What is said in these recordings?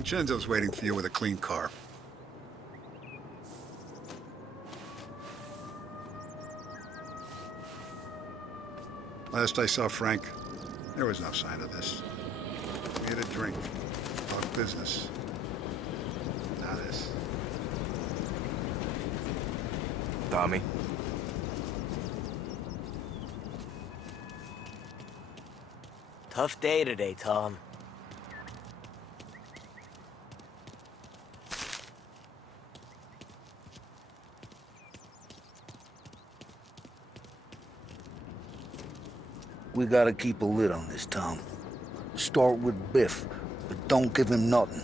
Vincenzo's waiting for you with a clean car. Last I saw Frank, there was no sign of this. We had a drink, talk business. Now this. Tommy? Tough day today, Tom. We gotta keep a lid on this, Tom. Start with Biff, but don't give him nothing.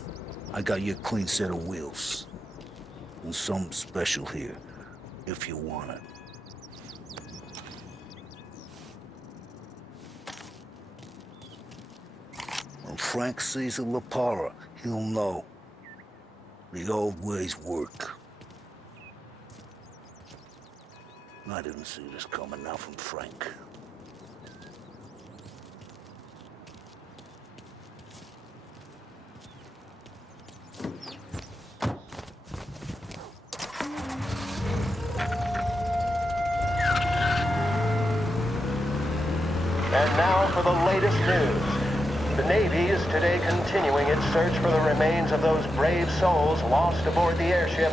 I got you a clean set of wheels. And something special here, if you want it. When Frank sees a La Parra, he'll know. The old ways work. I didn't see this coming now from Frank. And now for the latest news. The Navy is today continuing its search for the remains of those brave souls lost aboard the airship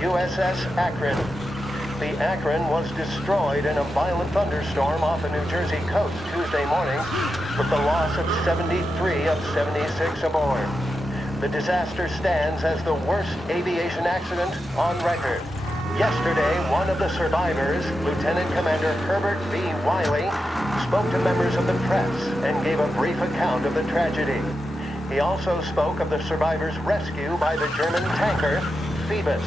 USS Akron. The Akron was destroyed in a violent thunderstorm off the New Jersey coast Tuesday morning, with the loss of 73 of 76 aboard. The disaster stands as the worst aviation accident on record. Yesterday, one of the survivors, Lieutenant Commander Herbert B. Wiley, spoke to members of the press and gave a brief account of the tragedy. He also spoke of the survivors' rescue by the German tanker, Phoebus.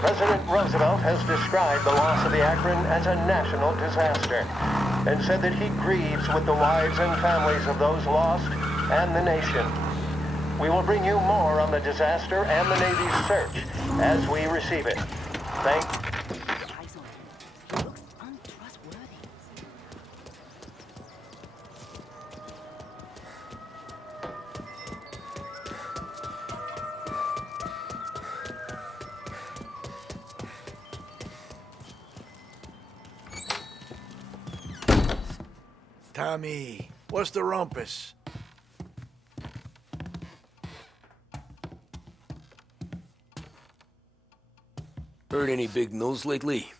President Roosevelt has described the loss of the Akron as a national disaster and said that he grieves with the wives and families of those lost and the nation. We will bring you more on the disaster and the Navy's search as we receive it. Thank Tommy, what's the rumpus? Heard any big news lately?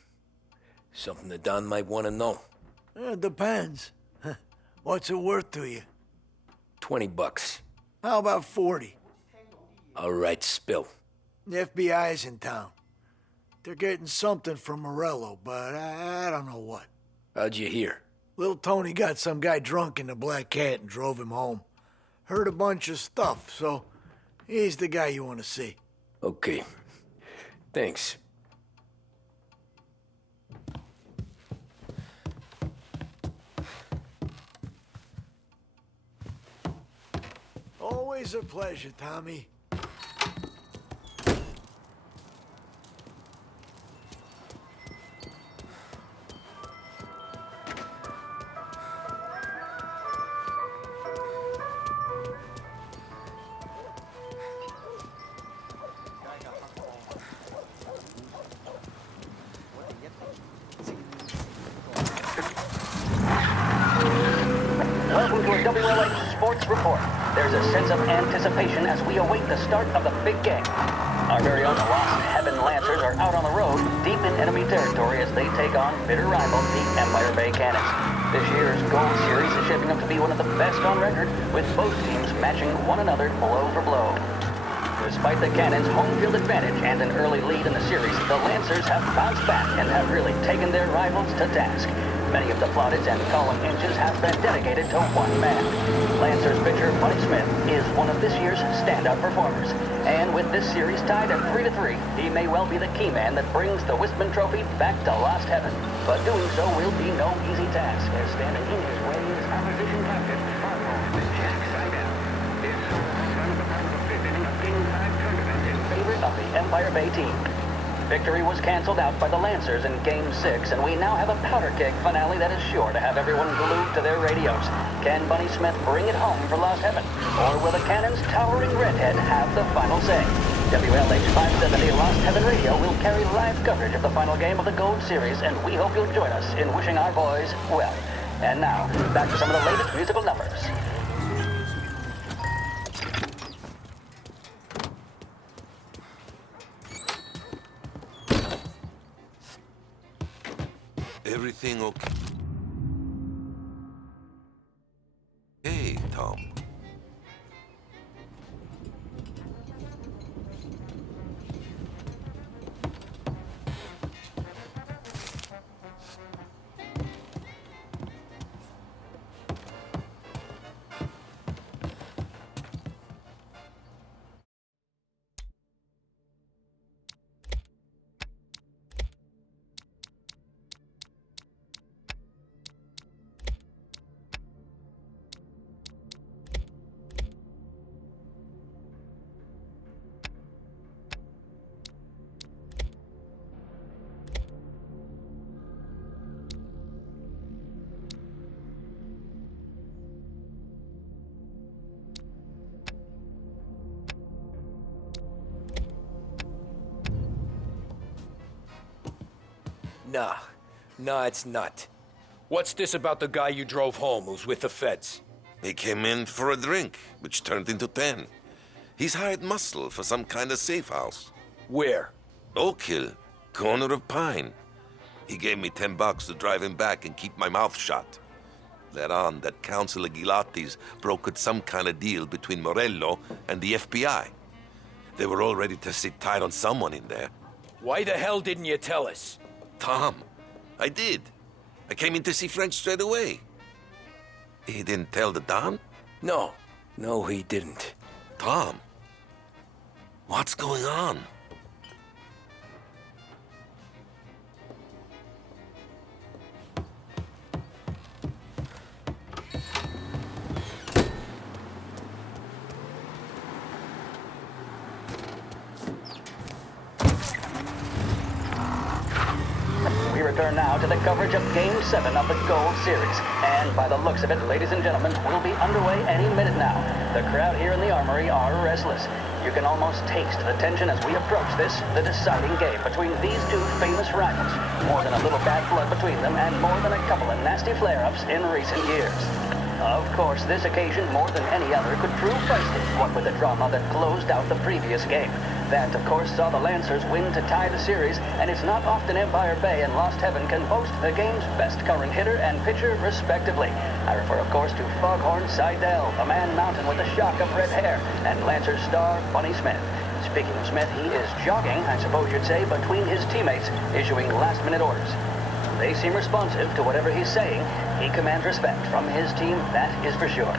Something that Don might want to know. Depends. What's it worth to you? $20. How about 40? All right, spill. The FBI's in town. They're getting something from Morello, but I don't know what. How'd you hear? Little Tony got some guy drunk in the Black Cat and drove him home. Heard a bunch of stuff, so he's the guy you want to see. Okay. Thanks. Always a pleasure, Tommy. Welcome to a WLH Sports Report. There's a sense of anticipation as we await the start of the big game. Our very own Lost Heaven Lancers are out on the road, deep in enemy territory as they take on bitter rivals, the Empire Bay Cannons. This year's Gold Series is shaping up to be one of the best on record, with both teams matching one another blow for blow. Despite the Cannons' home field advantage and an early lead in the series, the Lancers have bounced back and have really taken their rivals to task. Many of the plaudits and column inches have been dedicated to one man. Lancers pitcher Buddy Smith is one of this year's standout performers. And with this series tied at 3-3, he may well be the key man that brings the Wistman Trophy back to Lost Heaven. But doing so will be no easy task, as standing in his way is opposition captain, Jack Seidel. This is part of the fifth inning of Game 5 tournament in favor of the Empire Bay team. Victory was canceled out by the Lancers in Game 6, and we now have a powder keg finale that is sure to have everyone glued to their radios. Can Bunny Smith bring it home for Lost Heaven? Or will the Cannon's towering redhead have the final say? WLH 570 Lost Heaven Radio will carry live coverage of the final game of the Gold Series, and we hope you'll join us in wishing our boys well. And now, back to some of the latest musical numbers. Everything okay? Hey, Tom. Nah, it's not. What's this about the guy you drove home who's with the feds? He came in for a drink, which turned into 10. He's hired muscle for some kind of safe house. Where? Oak Hill, corner of Pine. He gave me $10 to drive him back and keep my mouth shut. Let on that Councilor Gilatti's brokered some kind of deal between Morello and the FBI. They were all ready to sit tight on someone in there. Why the hell didn't you tell us? Tom, I did. I came in to see Frank straight away. He didn't tell the Don? No, he didn't. Tom, what's going on? We return now to the coverage of Game 7 of the Gold Series. And by the looks of it, ladies and gentlemen, we'll be underway any minute now. The crowd here in the Armory are restless. You can almost taste the tension as we approach this, the deciding game between these two famous rivals. More than a little bad blood between them, and more than a couple of nasty flare-ups in recent years. Of course, this occasion, more than any other, could prove feisty, what with the drama that closed out the previous game. That, of course, saw the Lancers win to tie the series, and it's not often Empire Bay and Lost Heaven can boast the game's best current hitter and pitcher, respectively. I refer, of course, to Foghorn Seidel, a man mountain with a shock of red hair, and Lancers star Bunny Smith. Speaking of Smith, he is jogging, I suppose you'd say, between his teammates, issuing last-minute orders. They seem responsive to whatever he's saying. He commands respect from his team, that is for sure.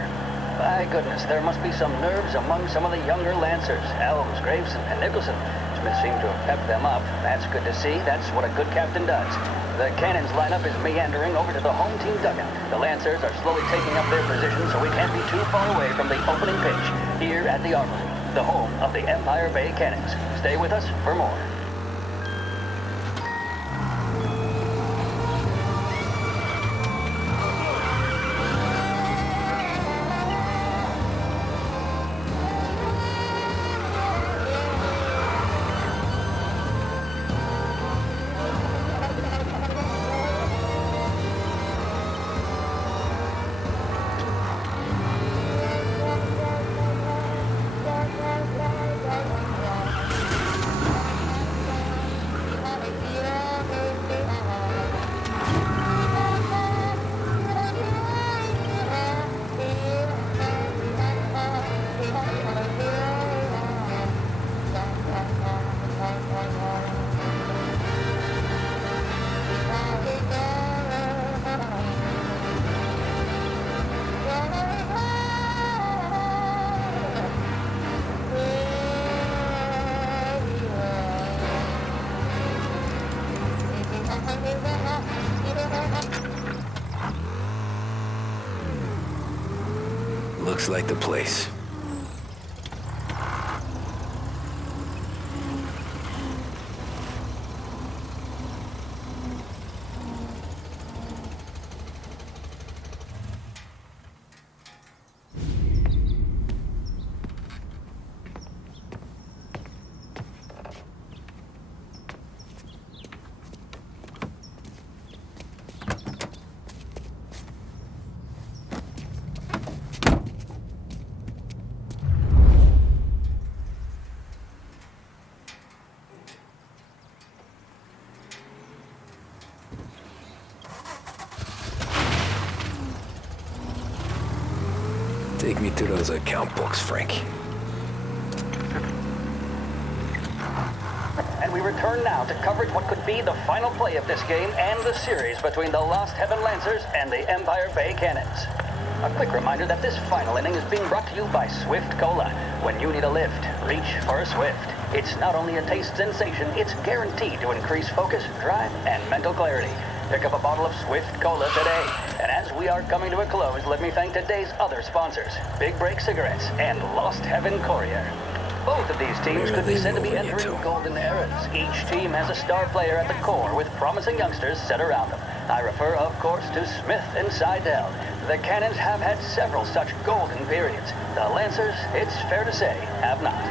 By goodness, there must be some nerves among some of the younger Lancers, Elms, Graveson, and Nicholson. Smith seemed to have pepped them up. That's good to see. That's what a good captain does. The Cannons lineup is meandering over to the home team dugout. The Lancers are slowly taking up their position, so we can't be too far away from the opening pitch here at the Armory, the home of the Empire Bay Cannons. Stay with us for more. Looks like the place. Take me to those account books, Frank. And we return now to coverage what could be the final play of this game and the series between the Lost Heaven Lancers and the Empire Bay Cannons. A quick reminder that this final inning is being brought to you by Swift Cola. When you need a lift, reach for a Swift. It's not only a taste sensation, it's guaranteed to increase focus, drive, and mental clarity. Pick up a bottle of Swift Cola today. And as we are coming to a close, let me thank today's other sponsors, Big Break Cigarettes and Lost Heaven Courier. Both of these teams could be said to be entering golden eras. Each team has a star player at the core with promising youngsters set around them. I refer, of course, to Smith and Seidel. The Cannons have had several such golden periods. The Lancers, it's fair to say, have not.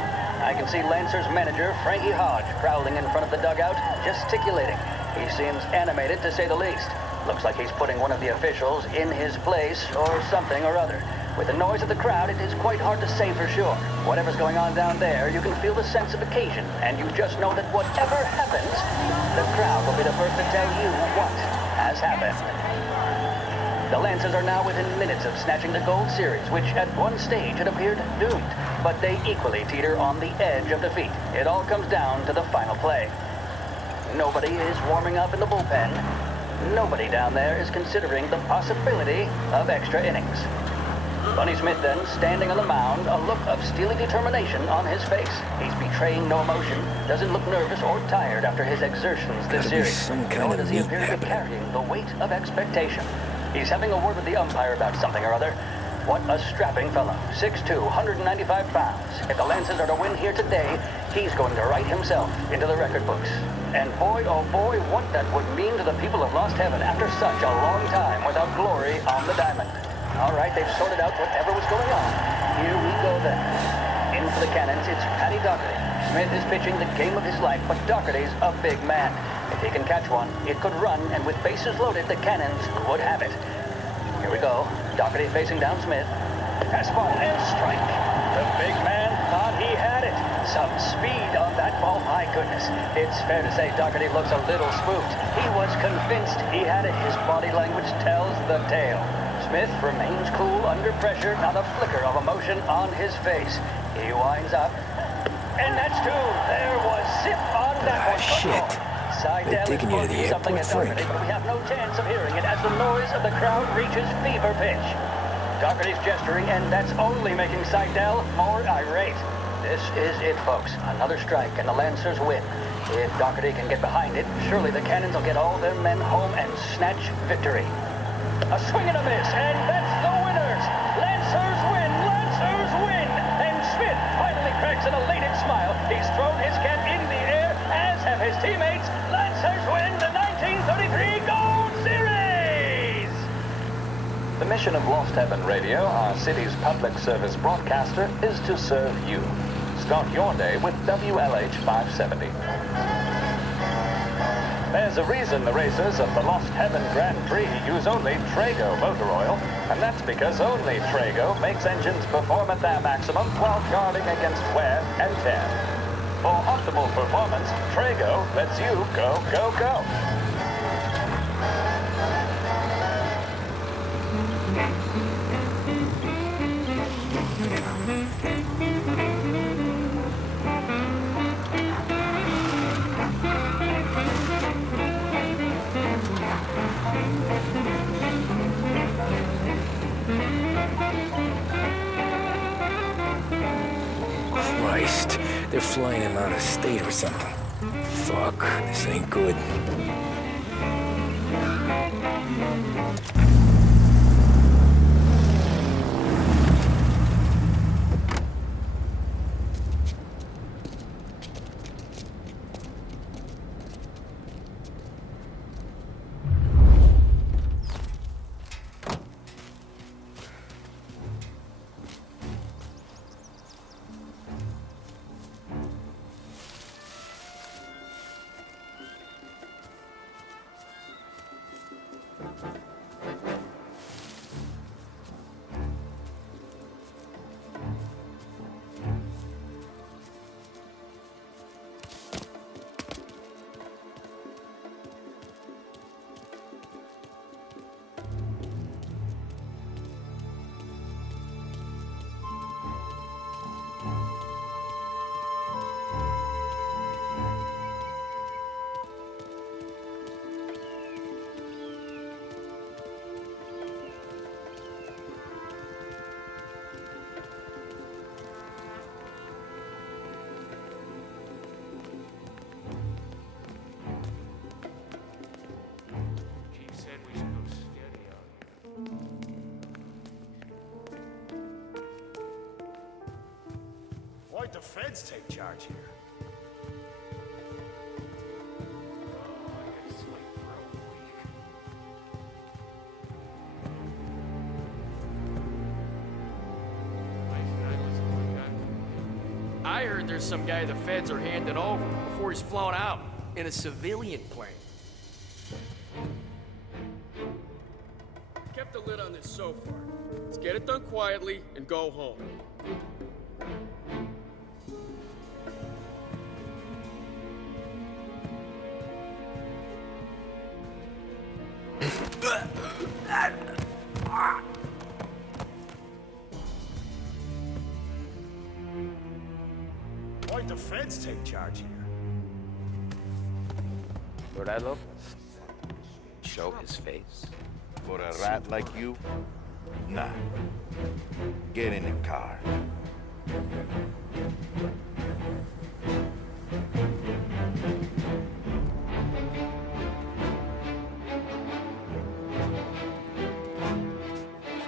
I can see Lancers manager Frankie Hodge prowling in front of the dugout, gesticulating. He seems animated, to say the least. Looks like he's putting one of the officials in his place or something or other. With the noise of the crowd, it is quite hard to say for sure. Whatever's going on down there, you can feel the sense of occasion, and you just know that whatever happens, the crowd will be the first to tell you what has happened. The Lancers are now within minutes of snatching the Gold Series, which at one stage had appeared doomed, but they equally teeter on the edge of defeat. It all comes down to the final play. Nobody is warming up in the bullpen. Nobody down there is considering the possibility of extra innings. Bunny Smith then, standing on the mound, a look of steely determination on his face. He's betraying no emotion, doesn't look nervous or tired after his exertions this series. Nor does he appear to be carrying the weight of expectation. He's having a word with the umpire about something or other. What a strapping fellow. 6'2", 195 pounds. If the Lancers are to win here today, he's going to write himself into the record books. And boy, oh boy, what that would mean to the people of Lost Heaven after such a long time without glory on the diamond. All right, they've sorted out whatever was going on. Here we go then. In for the Cannons, it's Paddy Doherty. Smith is pitching the game of his life, but Doherty's a big man. If he can catch one, it could run, and with bases loaded, the Cannons could have it. Here we go. Doherty facing down Smith. Fastball and strike. The big man thought he had it. Some speed on that ball, my goodness. It's fair to say Doherty looks a little spooked. He was convinced he had it. His body language tells the tale. Smith remains cool under pressure, not a flicker of emotion on his face. He winds up. And that's two. There was zip on that one. Shit. They're taking you to the airport, Frank. But we have no chance of hearing it as the noise of the crowd reaches fever pitch. Doherty's gesturing, and that's only making Seidel more irate. This is it, folks. Another strike, and the Lancers win. If Doherty can get behind it, surely the Cannons will get all their men home and snatch victory. A swing and a miss, and that's the winners! Lancers win! Lancers win! And Smith finally cracks an elated smile. He's thrown his cap in the air, as have his teammates. Lancers win the 1933 Gold Series! The mission of Lost Heaven Radio, our city's public service broadcaster, is to serve you. Start your day with WLH 570. There's a reason the racers of the Lost Heaven Grand Prix use only Trago motor oil, and that's because only Trago makes engines perform at their maximum while guarding against wear and tear. For optimal performance, Trago lets you go, go, go. Christ, they're flying him out of state or something. Fuck, this ain't good. the feds take charge here? I heard there's some guy the feds are handing over before he's flown out in a civilian plane. Kept the lid on this so far. Let's get it done quietly and go home. Why'd the feds take charge here? Morello? Show his face. For a rat like you? Nah. Get in the car. So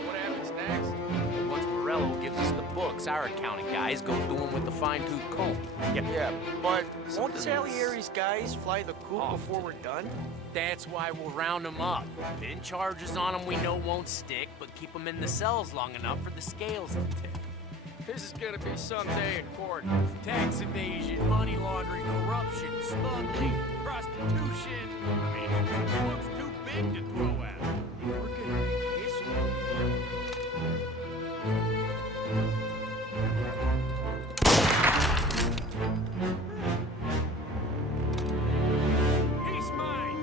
what happens next? Once Morello gives us the books, our accounting guys go through them with the fine-tooth comb. Yeah, but won't Salieri's guys fly the coop before we're done? That's why we'll round them up. Pin charges on them we know won't stick, but keep them in the cells long enough for the scales to tip. This is gonna be some day in court. Tax evasion, money laundering, corruption, smuggling, prostitution. I mean, the book's too big to throw at 'em. We're gonna make history. He's mine!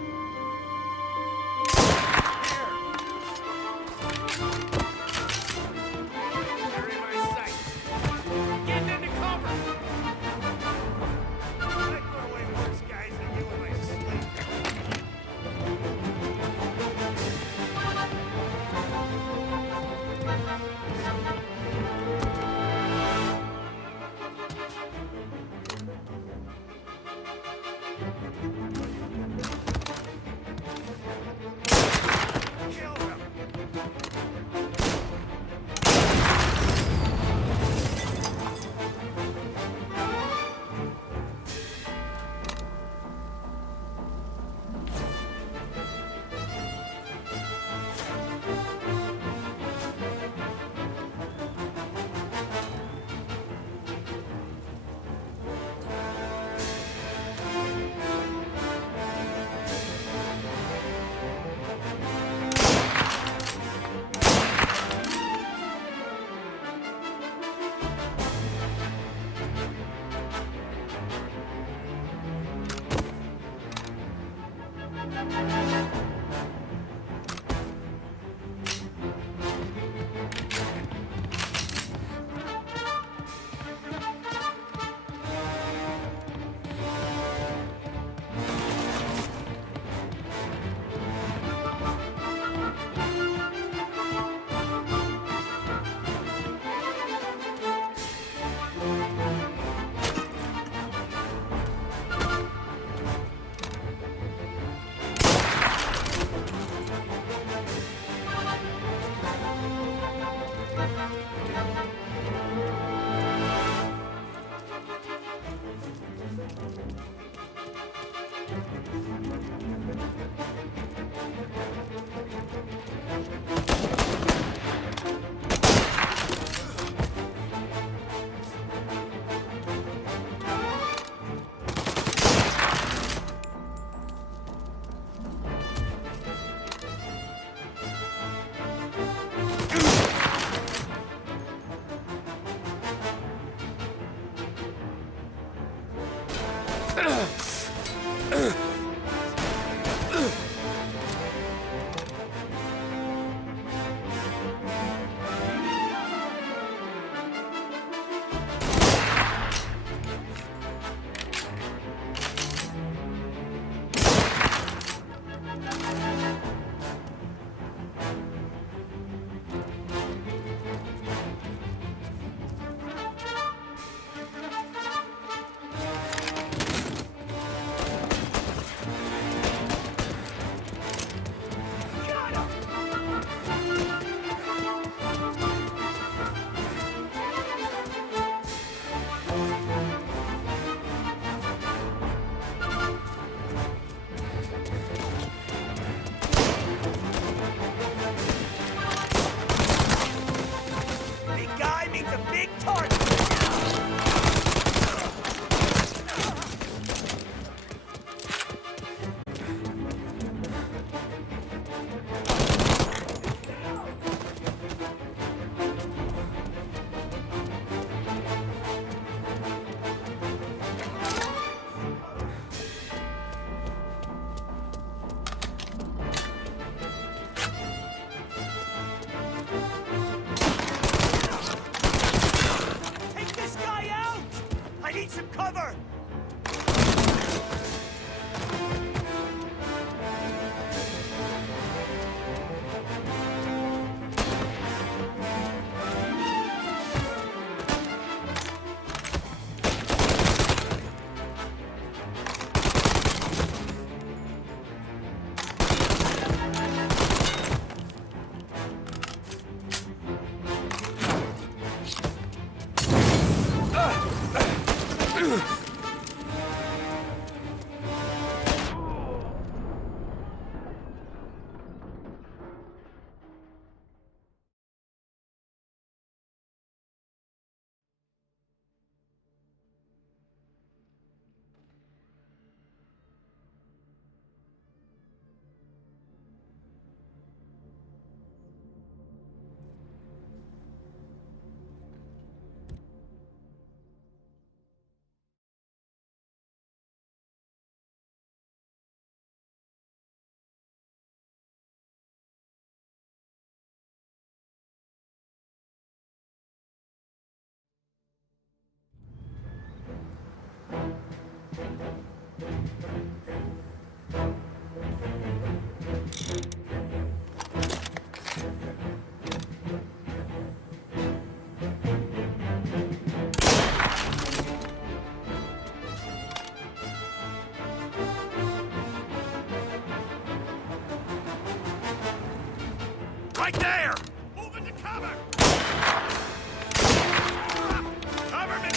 They're in my sights. Get into cover! I put away worse guys than you in my sleep. Right there! Move into cover! Cover me!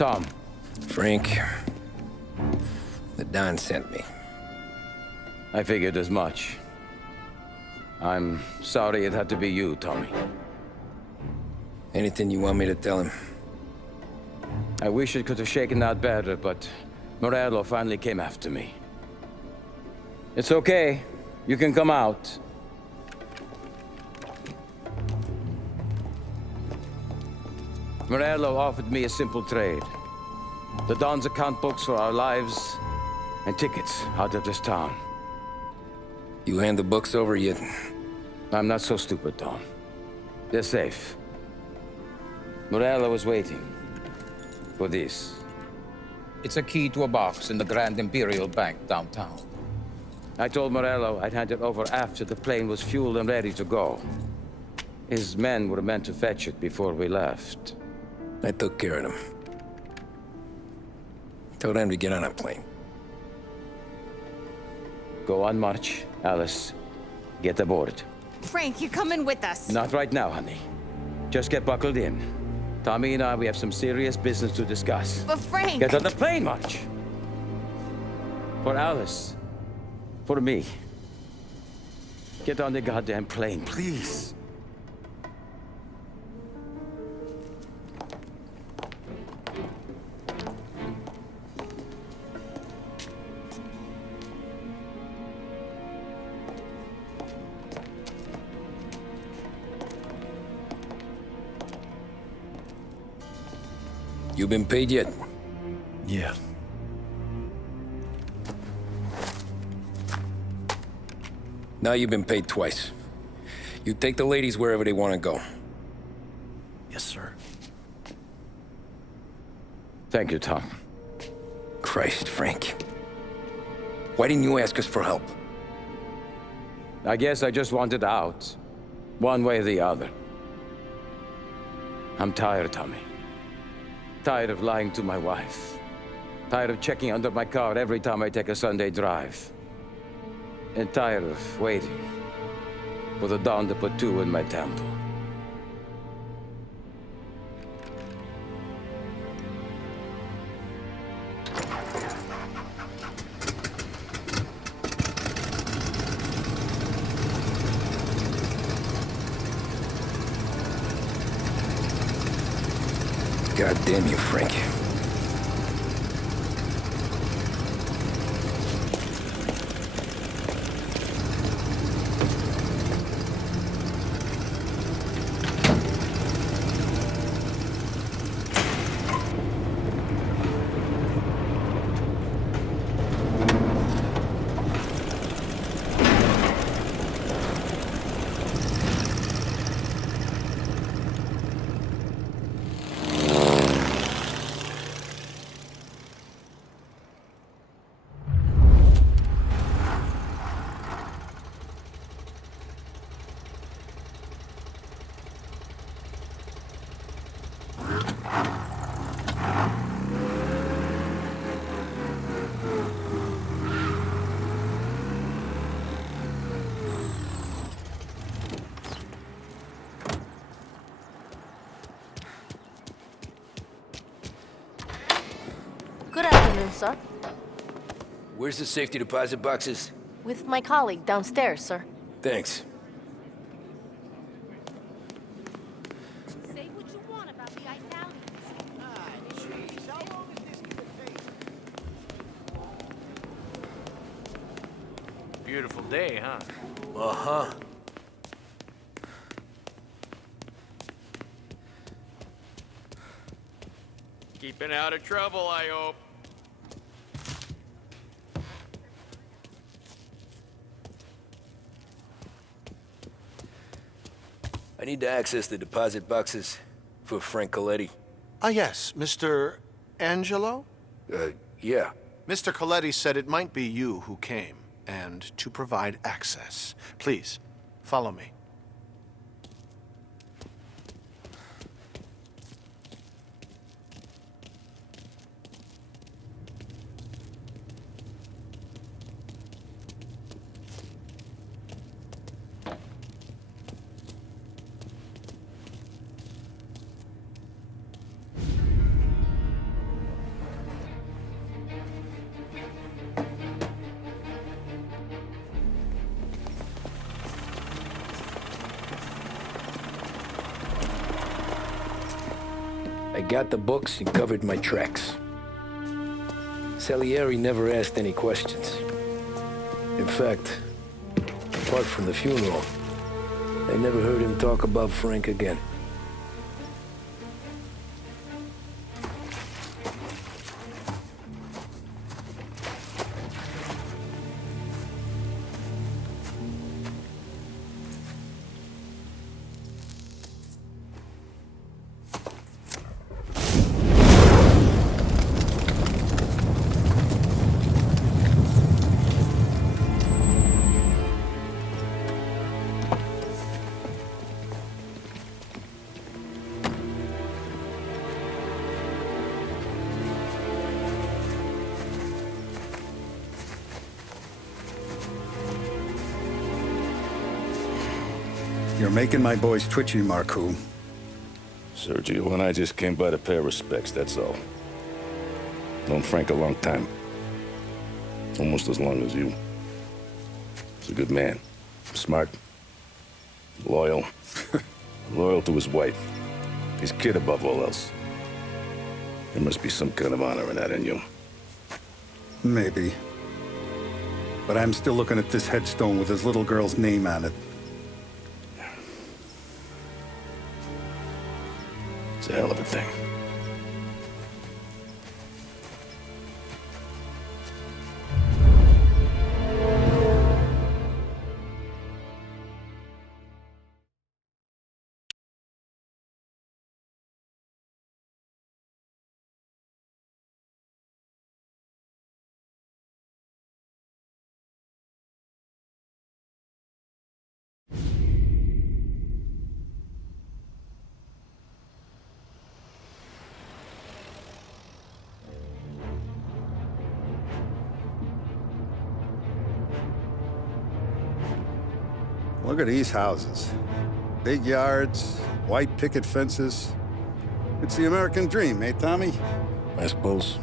Tom. Frank, the Don sent me. I figured as much. I'm sorry it had to be you, Tommy. Anything you want me to tell him? I wish it could have shaken out better, but Morello finally came after me. It's okay. You can come out. Morello offered me a simple trade. The Don's account books for our lives and tickets out of this town. You hand the books over yet? I'm not so stupid, Don. They're safe. Morello was waiting for this. It's a key to a box in the Grand Imperial Bank downtown. I told Morello I'd hand it over after the plane was fueled and ready to go. His men were meant to fetch it before we left. I took care of them. Told them to get on a plane. Go on, March. Alice, get aboard. Frank, you're coming with us. Not right now, honey. Just get buckled in. Tommy and I, we have some serious business to discuss. But Frank... Get on the plane, March! For Alice. For me. Get on the goddamn plane, please. You been paid yet? Yeah. Now you've been paid twice. You take the ladies wherever they want to go. Yes, sir. Thank you, Tom. Christ, Frank. Why didn't you ask us for help? I guess I just wanted out. One way or the other. I'm tired, Tommy. Tired of lying to my wife. Tired of checking under my car every time I take a Sunday drive. And tired of waiting for the dawn to put two in my temple. God damn you, Frank. Good afternoon, sir. Where's the safety deposit boxes? With my colleague downstairs, sir. Thanks. Say what you want about the Italians. Beautiful day, huh? Uh-huh. Keeping out of trouble, I hope. I need to access the deposit boxes for Frank Coletti. Ah, yes, Mr. Angelo? Yeah. Mr. Coletti said it might be you who came, and to provide access. Please, follow me. got the books and covered my tracks. Salieri never asked any questions. In fact, apart from the funeral, I never heard him talk about Frank again. You're making my boys twitchy, Marcoux. Sergio and I just came by to pay our respects, that's all. Known Frank a long time. Almost as long as you. He's a good man. Smart. Loyal. Loyal to his wife. His kid above all else. There must be some kind of honor in that in you. Maybe. But I'm still looking at this headstone with his little girl's name on it. It's a hell of a thing. Look at these houses. Big yards, white picket fences. It's the American dream, eh, Tommy? I suppose.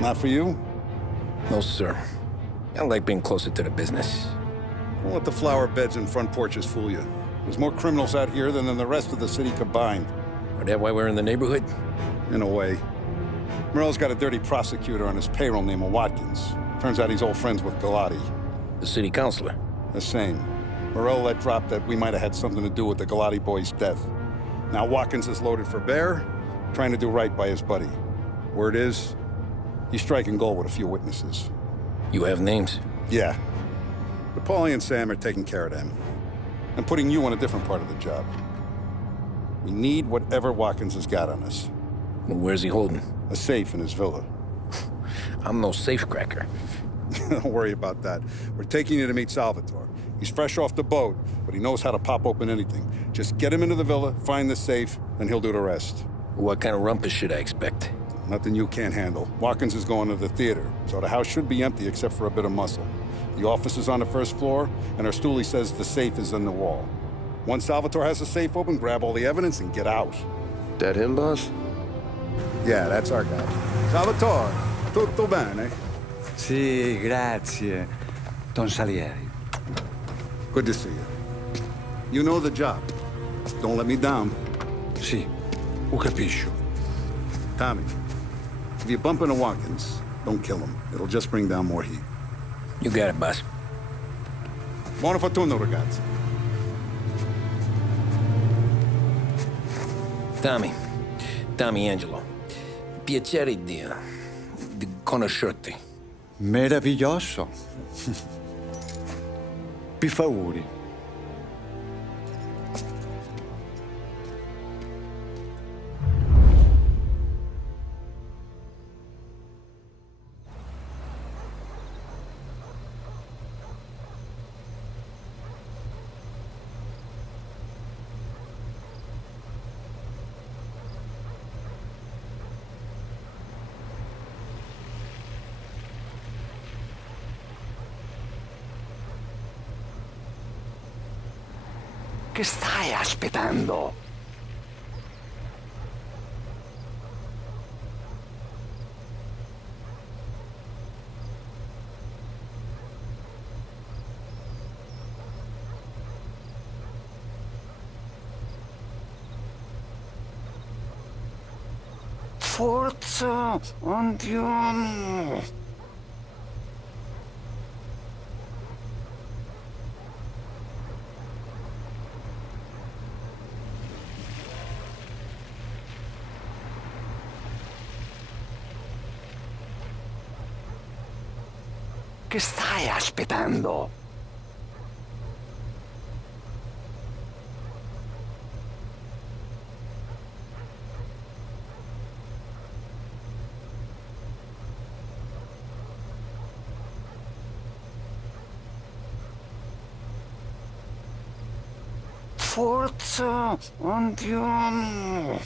Not for you? No, sir. I like being closer to the business. Don't let the flower beds and front porches fool you. There's more criminals out here than in the rest of the city combined. Is that why we're in the neighborhood? In a way. Merle's got a dirty prosecutor on his payroll named Watkins. Turns out he's old friends with Galati. The city councilor? The same. Morello let drop that we might have had something to do with the Galati boy's death. Now Watkins is loaded for bear, trying to do right by his buddy. Word is, he's striking gold with a few witnesses. You have names? Yeah. But Paulie and Sam are taking care of them. I'm putting you on a different part of the job. We need whatever Watkins has got on us. Well, where's he holding? A safe in his villa. I'm no safecracker. Don't worry about that. We're taking you to meet Salvatore. He's fresh off the boat, but he knows how to pop open anything. Just get him into the villa, find the safe, and he'll do the rest. What kind of rumpus should I expect? Nothing you can't handle. Watkins is going to the theater, so the house should be empty except for a bit of muscle. The office is on the first floor, and our stoolie says the safe is in the wall. Once Salvatore has the safe open, grab all the evidence and get out. That him, boss? Yeah, that's our guy. Salvatore, tutto bene? Sì, grazie, Don Salieri. Good to see you. You know the job. Don't let me down. Sì, ho capisco. Tommy, if you bump into Watkins, don't kill him. It'll just bring down more heat. You got it, boss. Buona fortuna, ragazzi. Tommy Angelo. Piacere di conoscerti. Meraviglioso. Per favore. Che stai aspettando? Forza, andiamo! Che stai aspettando? Forza, andiamo!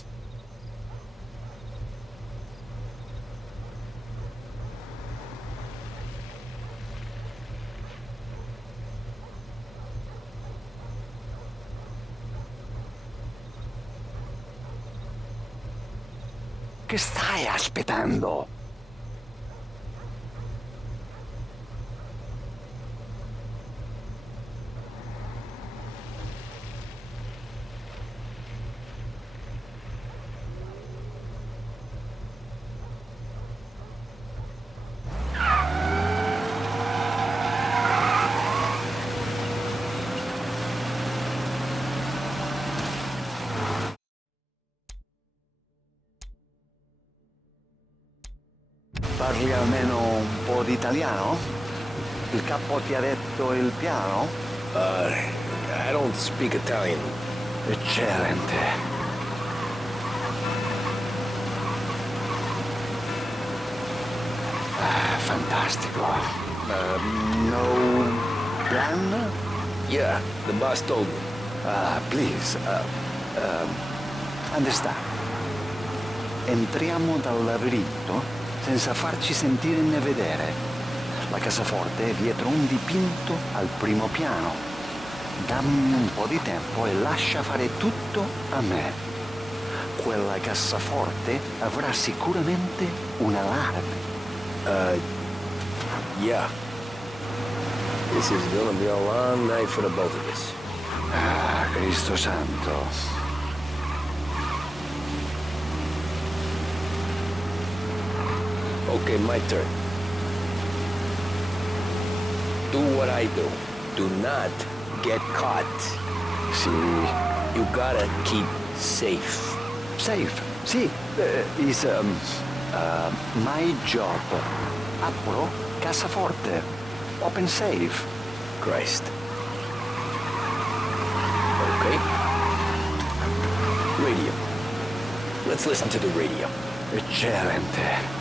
Che stai aspettando? Parli almeno un po' di italiano? Il capo ti ha detto il piano? I don't speak Italian. Eccellente. Fantastico. No plan? Yeah, the boss told me. Please, understand. Entriamo dal labirinto senza farci sentire né vedere. La cassaforte è dietro un dipinto al primo piano. Dammi un po' di tempo e lascia fare tutto a me. Quella cassaforte avrà sicuramente un allarme. Yeah. This is gonna be a long night for the both of us. Cristo santo. Okay, my turn. Do what I do. Do not get caught. Sì. You gotta keep safe. Safe? Sì. Is my job. Apro cassaforte. Open safe. Christ. Okay. Radio. Let's listen to the radio. Eccellente.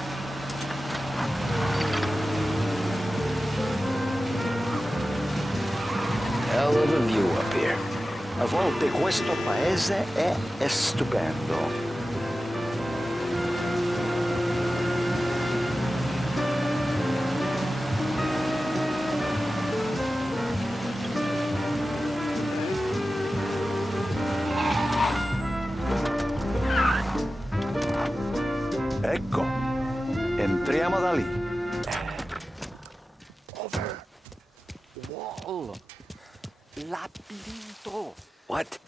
Hell of a view up here. A volte questo paese è stupendo. Ecco, entriamo da lì. Over. Wall. Labirinto. What?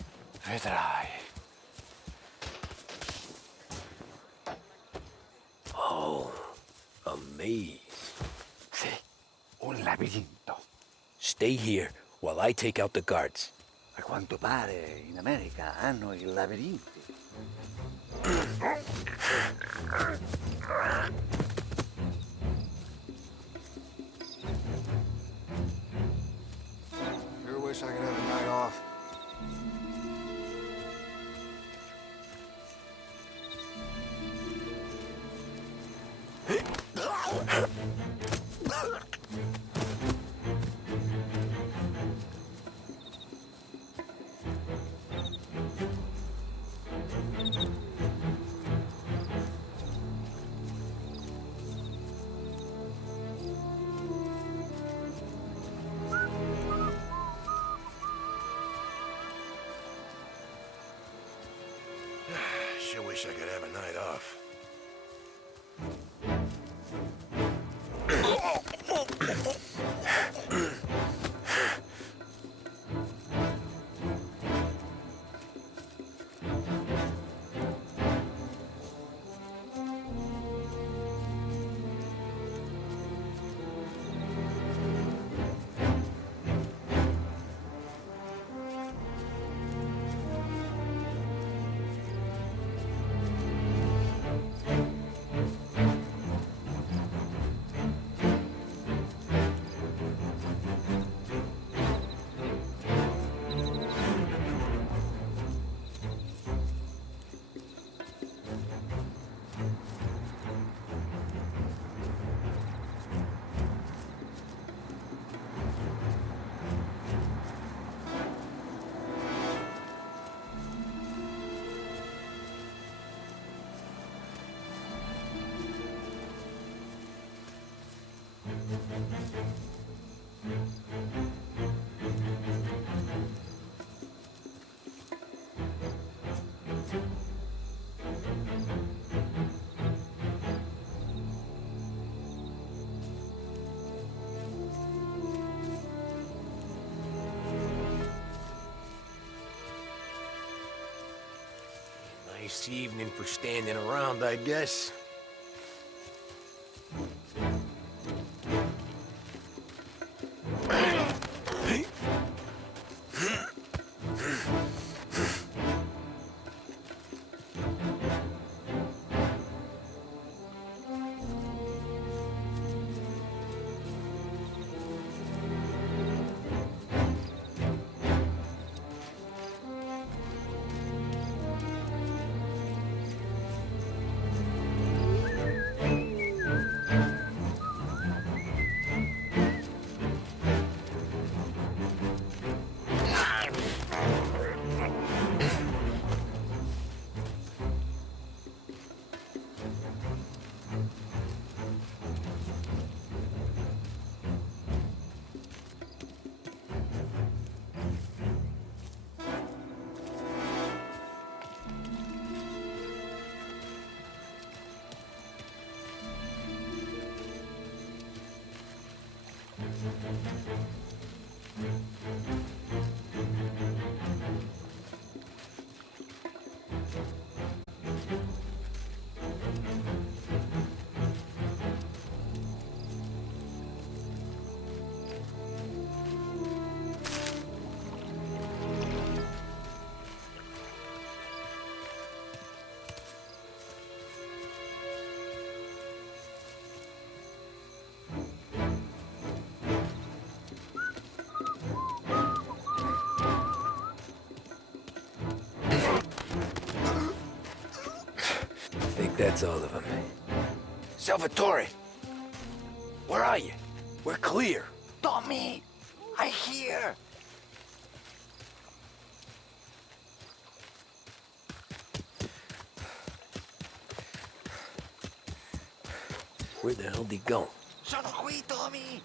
Vedrai. Oh, a maze. Sì, un labirinto. Stay here while I take out the guards. A quanto pare in America hanno i labirinti. Sure wish I could have a night off. Sure wish I could have a night off. Nice evening for standing around, I guess. I think that's all of them. Salvatore! Where are you? We're clear. Tommy, I hear. Where the hell did he go? Sono qui, Tommy.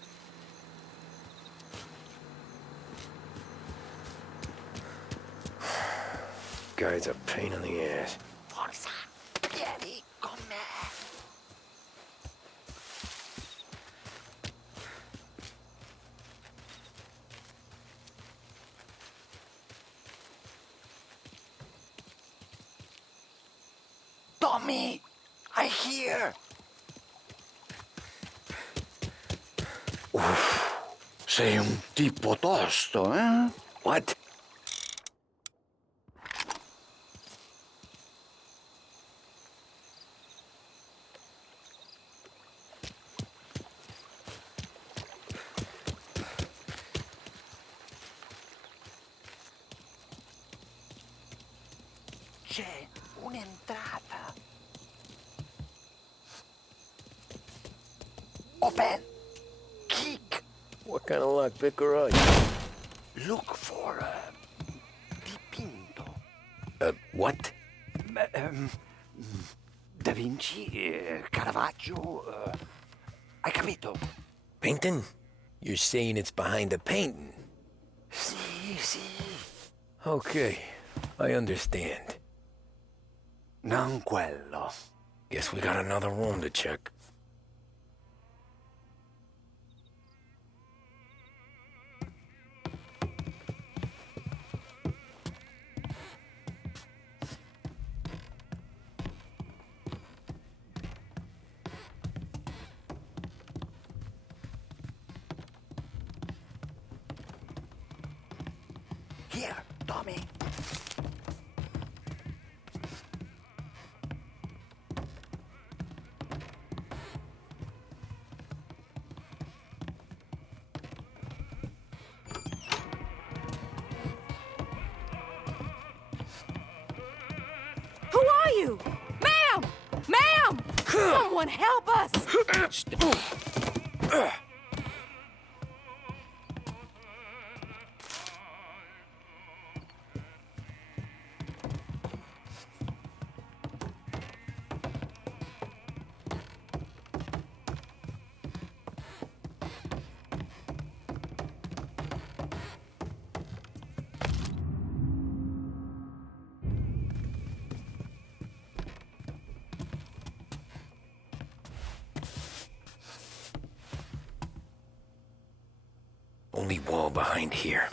Guy's a pain in the ass. Forza, vieni con me. Tommy, I hear. Sei un tipo tosto, eh? What? C'è un'entrata. Open. Kick. What kind of lockpicker are you? Look for dipinto. What? Da Vinci, Caravaggio. Hai capito? Painting? You're saying it's behind the painting? Sì, sì. Okay, I understand. Non quello. Guess we got another room to check. Here, Tommy. Who are you? Ma'am! Ma'am! Someone help us! only wall behind here.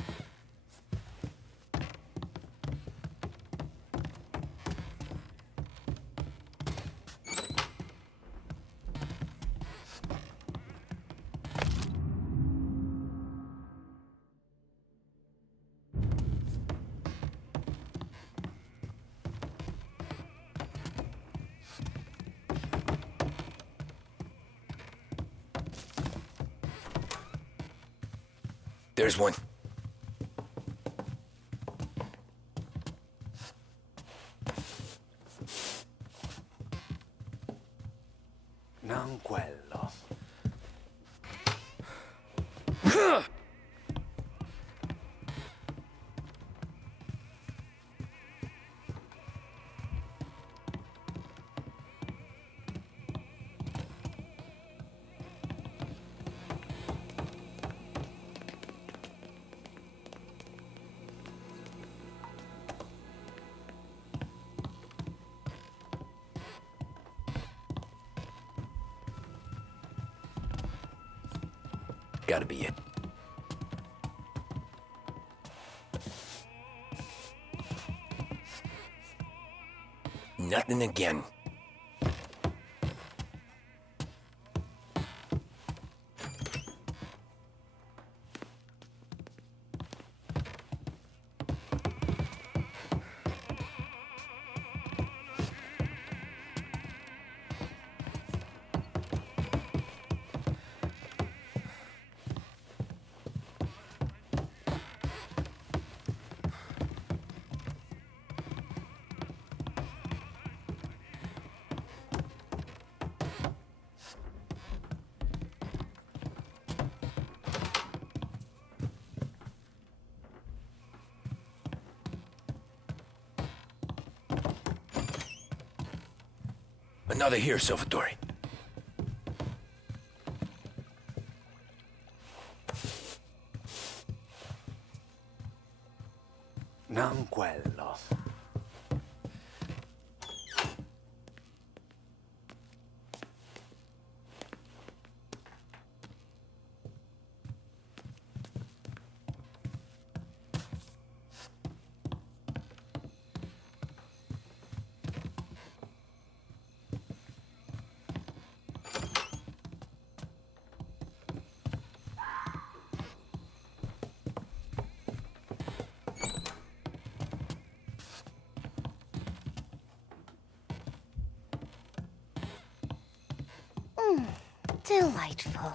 There's one. Non quello. Gotta be it. Nothing again. Another here, Salvatore. Non quello. Delightful.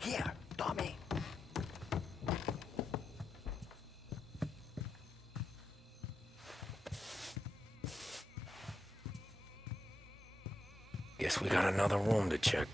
Here, Tommy. Guess we got another room to check.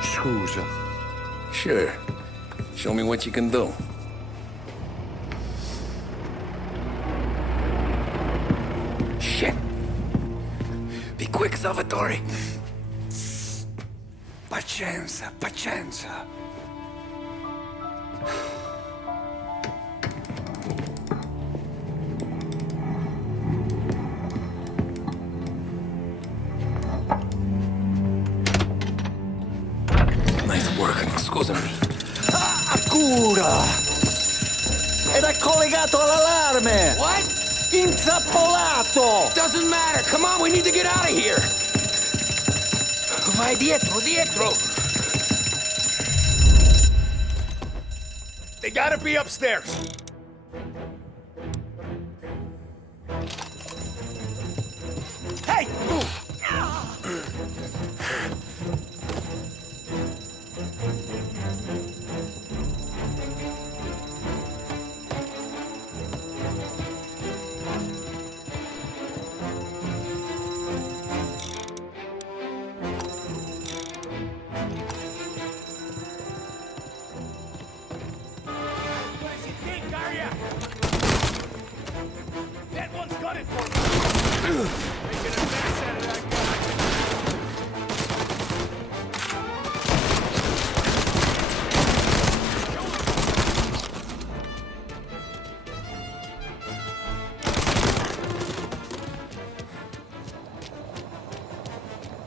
Scusa. Sure. Show me what you can do. Shit. Be quick, Salvatore. Pazienza, pazienza. Nice work, scusami. Cura! Ed è collegato all'allarme! What? Intrappolato! Doesn't matter. Come on, we need to get out of here. Vai dietro, dietro. They gotta be upstairs. Hey! What you think, are ya? That one's got it for me. Making a mess out of that guy.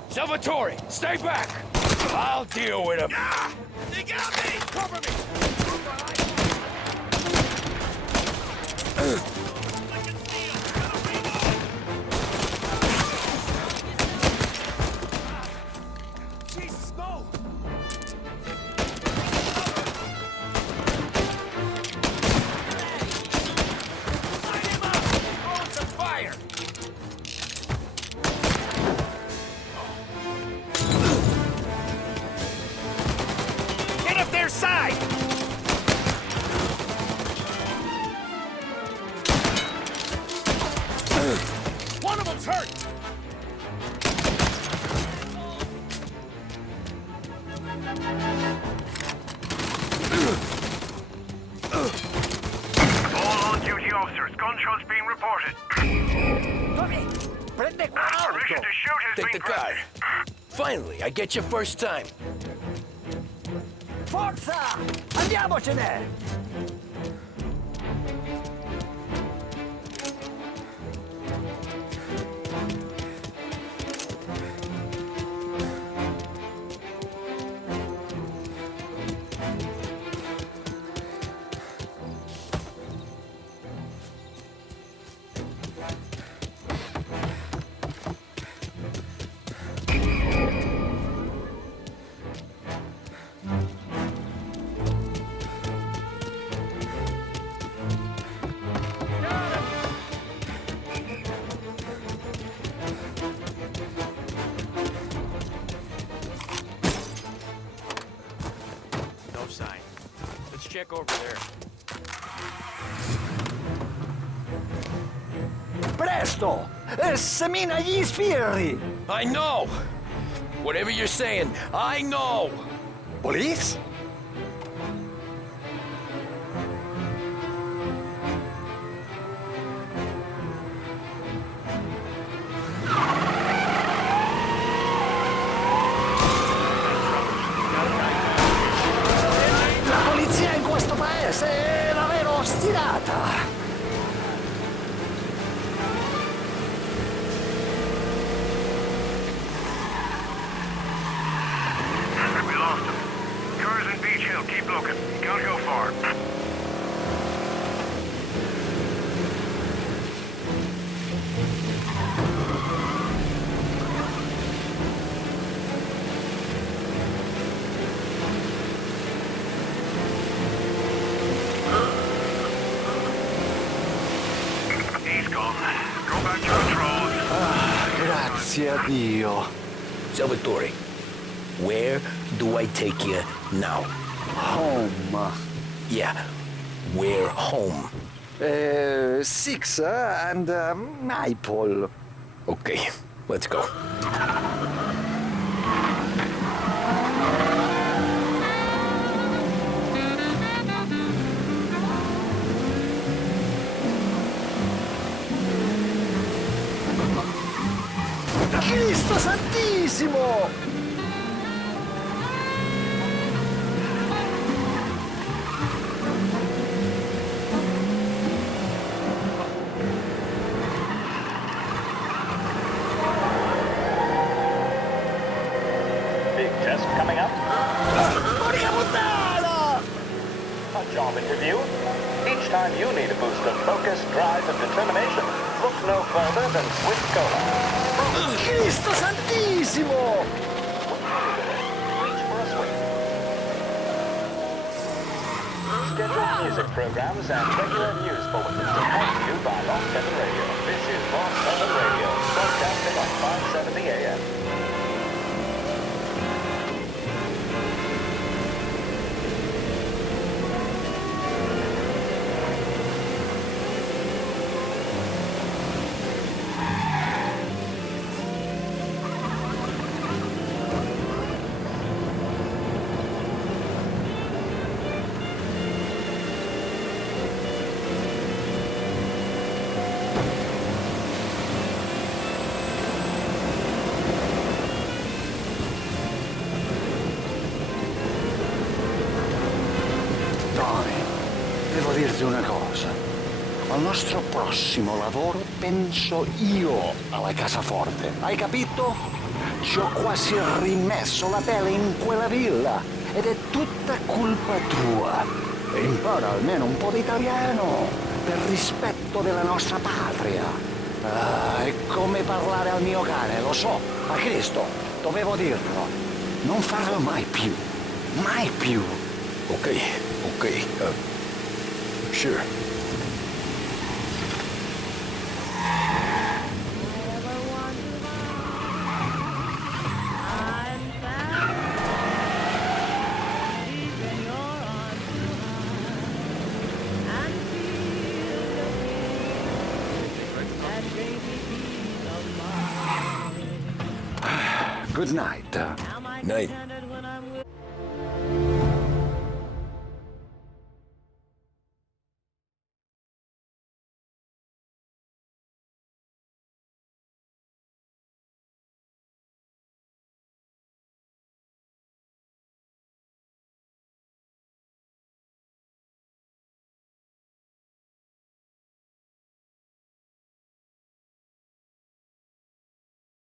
Salvatore, stay back! I'll deal with him. Ah! They got me! Cover me! Jesus, no! Light him up! Throwing some fire! Get up their side! One of them's hurt! All on-duty officers, gunshots being reported. Prende Permission to shoot has Take been the car. Finally, I get you first time. Forza! Andiamocene! No sign. Let's check over there. Presto! Semina gli sbirri! I know! Whatever you're saying, I know! Police? La polizia in questo paese è davvero ostinata! We lost him. Cars in Beach Hill, keep looking. Can't go far. He's gone. Go back to patrols. Grazie a Dio. Salvatore, where do I take you now? Home. Yeah, where home? Six and Maple. Okay, let's go. Cristo Santissimo! Big test coming up. Porca puttana! A job interview. Each time you need a boost of focus, drive, and determination, look no further than Swift Cola. Cristo Santissimo! Reach for a swing. Scheduled music programs and regular news bulletins are brought to you by Lost Heaven Radio. This is Lost Heaven Radio, broadcast Fantastic on 570 AM. Devo dirti una cosa. Al nostro prossimo lavoro penso io alla cassaforte. Hai capito? Ci ho quasi rimesso la pelle in quella villa. Ed è tutta colpa tua. E impara almeno un po' di italiano. Per rispetto della nostra patria. Ah, è come parlare al mio cane, lo so. Ma Cristo, dovevo dirlo. Non farlo mai più. Mai più. Okay. Sure. Good night. Night.